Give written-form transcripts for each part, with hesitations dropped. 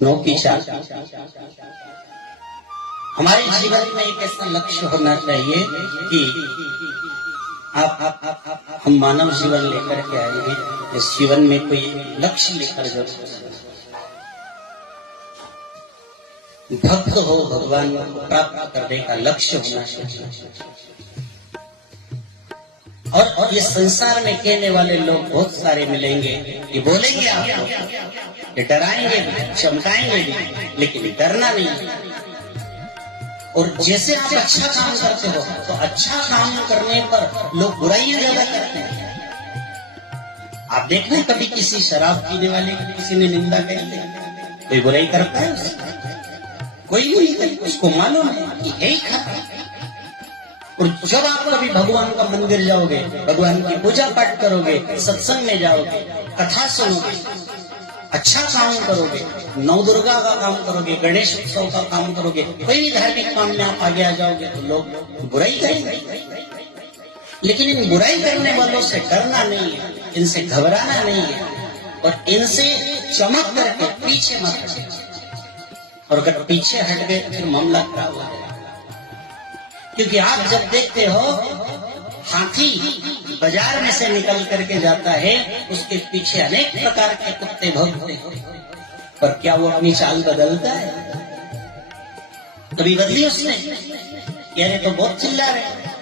No की चाल। हमारे जीवन में एक ऐसा लक्ष्य होना चाहिए कि हम मानव जीवन लेकर के आए हैं, इस जीवन में कोई लक्ष्य लेकर जरूर भक्त हो, भगवान को प्राप्त करने का लक्ष्य होना चाहिए। और ये संसार में कहने वाले लोग बहुत सारे मिलेंगे, ये बोलेंगे आपको, ये डराएंगे भी, चमकाएंगे भी, लेकिन डरना नहीं। और जैसे आप अच्छा काम करते हो तो अच्छा काम करने पर लोग बुराइयां ज्यादा करते हैं। आप देखना कभी किसी शराब पीने वाले की किसी ने निंदा करी, कोई बुराई करता है उसकी? कोई नहीं करता, उसको मालूम है कि है ही खाता। और जब आप कभी भगवान का मंदिर जाओगे, भगवान की पूजा पाठ करोगे, सत्संग में जाओगे, कथा सुनोगे, अच्छा काम करोगे, नौ दुर्गा का काम करोगे, गणेश उत्सव का काम करोगे, कोई भी धार्मिक काम में आप आगे आ जाओगे तो लोग बुराई करेंगे। लेकिन इन बुराई करने वालों से डरना नहीं है, इनसे घबराना नहीं है, और इनसे चमक करके पीछे मत हटो। और अगर पीछे हट गए तो फिर मामला खराब हो जाएगा। क्योंकि आप जब देखते हो हाथी बाजार में से निकल करके जाता है, उसके पीछे अनेक प्रकार के कुत्ते भौंकते हैं, पर क्या वो अपनी चाल बदलता है? कभी बदली उसने? यानी तो बहुत चिल्ला रहे हैं।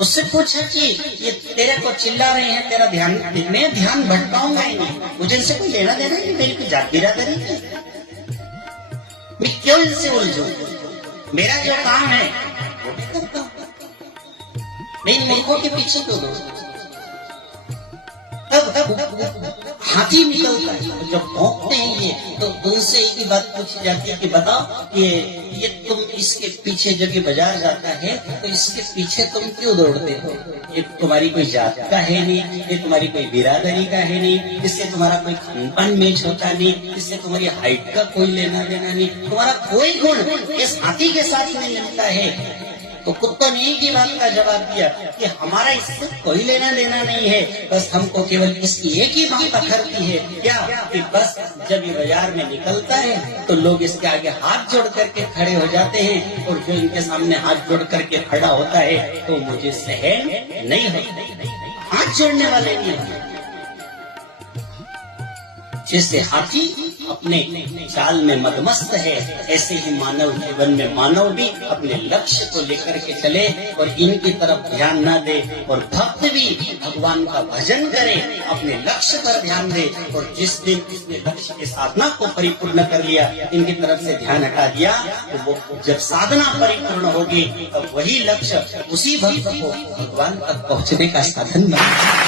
उससे पूछा कि ये तेरे को चिल्ला रहे हैं, तेरा ध्यान, मैं ध्यान भटकाऊंगा ही नहीं, मुझे इनसे कोई लेना देना नहीं, मेरी कोई जात बिरादरी है, मैं क्यों इनसे उलझूं? मेरा जो काम है वो मैं करता हूं, मैं इन मूर्खों के पीछे क्यों दो? तब हाथी निकलता है, जब भौंकते हैं ये, तो उनसे एक ही बात पूछी जाती है कि बताओ कि ये तुम इसके पीछे जब ये बाजार जाता है तो इसके पीछे तुम क्यों दौड़ते हो? ये तुम्हारी कोई जात का है नहीं, ये तुम्हारी कोई बिरादरी का है नहीं, इससे तुम्हारा कोई खानपान मैच होता नहीं, इससे तुम्हारी हाइट का कोई लेना देना नहीं, तुम्हारा कोई गुण इस हाथी के साथ नहीं मिलता है। तो कुत्तों ने एक ही बात का जवाब दिया कि हमारा इससे कोई लेना देना नहीं है, बस हमको केवल इसकी एक ही बात अखरती है, क्या कि बस जब ये बाजार में निकलता है तो लोग इसके आगे हाथ जोड़ करके खड़े हो जाते हैं, और जो इनके सामने हाथ जोड़ करके खड़ा होता है तो मुझे सहन नहीं होता। हाथ जोड़ने वाले नहीं होते। जैसे हाथी अपने चाल में मदमस्त है, ऐसे ही मानव जीवन में मानव भी अपने लक्ष्य को लेकर के चले और इनकी तरफ ध्यान न दे, और भक्त भी भगवान का भजन करे, अपने लक्ष्य पर ध्यान दे। और जिस दिन उसने लक्ष्य की साधना को परिपूर्ण कर लिया, इनकी तरफ से ध्यान हटा दिया, तो वो जब साधना परिपूर्ण होगी तब वही लक्ष्य उसी भक्त को भगवान तक पहुँचने का साधन बनेगा।